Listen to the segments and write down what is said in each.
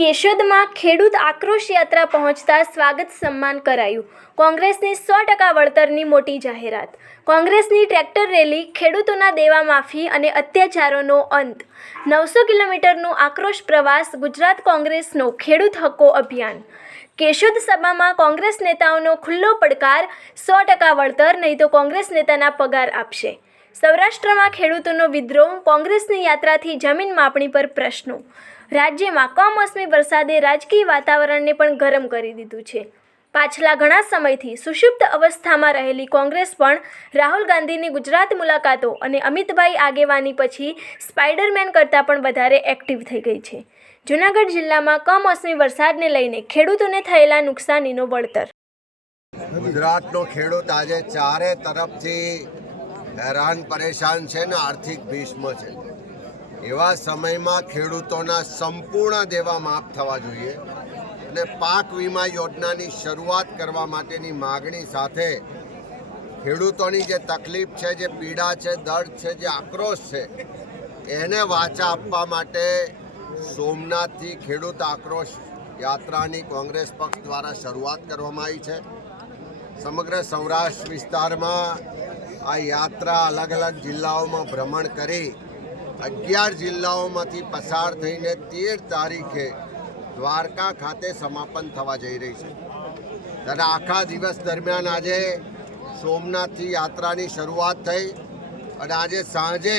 કેશોદમાં ખેડૂત આક્રોશ યાત્રા પહોંચતા સ્વાગત સન્માન કરાયું. કોંગ્રેસની 100% વળતરની મોટી જાહેરાત. કોંગ્રેસની ટ્રેક્ટર રેલી, ખેડૂતોના દેવા માફી અને અત્યાચારોનો અંત. 900 કિલોમીટરનું આક્રોશ પ્રવાસ. ગુજરાત કોંગ્રેસનો ખેડૂત હક્કો અભિયાન. કેશોદ સભામાં કોંગ્રેસ નેતાઓનો ખુલ્લો પડકાર, 100% વળતર નહીં તો કોંગ્રેસ નેતાના પગાર આપશે. સૌરાષ્ટ્રમાં ખેડૂતોનો વિદ્રોહ, કોંગ્રેસની યાત્રાથી જમીન માપણી પર પ્રશ્નો. રાજ્યમાં કમોસમી વરસાદે રાજકીય વાતાવરણને પણ ગરમ કરી દીધું છે. પાછલા ઘણા સમયથી સુષુપ્ત અવસ્થામાં રહેલી કોંગ્રેસ પણ રાહુલ ગાંધીની ગુજરાત મુલાકાતો અને અમિતભાઈ આગેવાની પછી સ્પાઈડરમેન કરતાં પણ વધારે એક્ટિવ થઈ ગઈ છે. જૂનાગઢ જિલ્લામાં કમોસમી વરસાદને લઈને ખેડૂતોને થયેલા નુકસાનીનો વળતર. ગુજરાતનો ખેડૂત આજે ચારે તરફથી હેરાન પરેશાન છે ને આર્થિક ભીષ્મ છે. એવા સમયમાં ખેડૂતોના સંપૂર્ણ દેવા માફ થવા જોઈએ અને પાક વીમા યોજનાની શરૂઆત કરવા માટેની માગણી સાથે ખેડૂતોની જે તકલીફ છે, જે પીડા છે, દર્દ છે, જે આક્રોશ છે, એને વાચા આપવા માટે સોમનાથથી ખેડૂત આક્રોશ યાત્રાની કોંગ્રેસ પક્ષ દ્વારા શરૂઆત કરવામાં આવી છે. સમગ્ર સૌરાષ્ટ્ર વિસ્તારમાં આ યાત્રા અલગ અલગ જિલ્લાઓમાં ભ્રમણ કરી 11 જિલ્લાઓમાંથી પસાર થઈને 13 તારીખે દ્વારકા ખાતે સમાપન થવા જઈ રહી છે. ત્યારે આખા દિવસ દરમિયાન આજે સોમનાથથી યાત્રાની શરૂઆત થઈ અને આજે સાંજે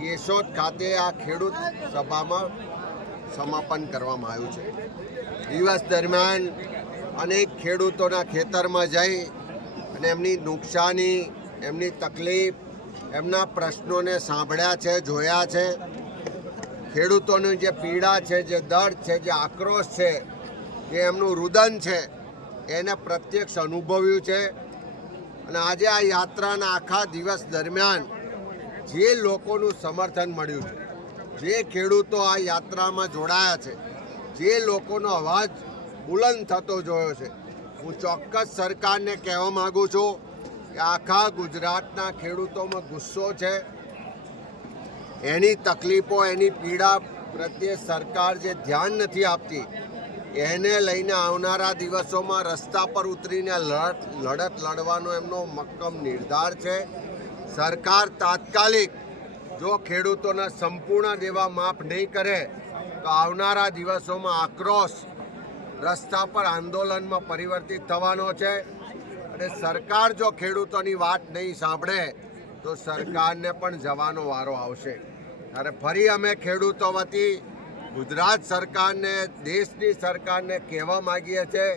કેશોદ ખાતે આ ખેડૂત સભામાં સમાપન કરવામાં આવ્યું છે. દિવસ દરમિયાન અનેક ખેડૂતોના ખેતરમાં જઈ અને એમની નુકસાની, એમની તકલીફ, એમના પ્રશ્નોને સાંભળ્યા છે, જોયા છે. ખેડૂતોની જે પીડા છે, જે દર્દ છે, જે આક્રોશ છે, જે એમનું રુદન છે, એને પ્રત્યક્ષ અનુભવ્યું છે. અને આજે આ યાત્રાના આખા દિવસ દરમિયાન જે લોકોનું સમર્થન મળ્યું છે, જે ખેડૂતો આ યાત્રામાં જોડાયા છે, જે લોકોનો અવાજ બુલંદ થતો જોયો છે, હું ચોક્કસ સરકારને કહેવા માગું છું કે આખા ગુજરાતના ખેડૂતોમાં ગુસ્સો છે. એની તકલીફો, એની પીડા પ્રત્યે સરકાર જે ધ્યાન નથી આપતી, એને લઈને આવનારા દિવસોમાં રસ્તા પર ઉતરીને લડત લડવાનો એમનો મક્કમ નિર્ધાર છે. સરકાર તાત્કાલિક જો ખેડૂતોના સંપૂર્ણ દેવા માફ નહીં કરે તો આવનારા દિવસોમાં આક્રોશ રસ્તા પર આંદોલનમાં પરિવર્તિત થવાનો છે. અને સરકાર જો ખેડૂતોની વાત નહીં સાંભળે તો સરકારને પણ જવાનો વારો આવશે. ત્યારે ફરી અમે ખેડૂતો વતી ગુજરાત સરકારને, દેશની સરકારને કહેવા માગીએ છીએ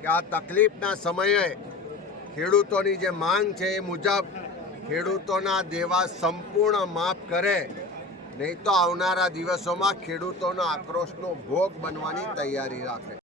કે આ તકલીફના સમયે ખેડૂતોની જે માંગ છે એ મુજબ ખેડૂતોના દેવા સંપૂર્ણ માફ કરે, નહીં તો આવનારા દિવસોમાં ખેડૂતોના આક્રોશનો ભોગ બનવાની તૈયારી રાખે.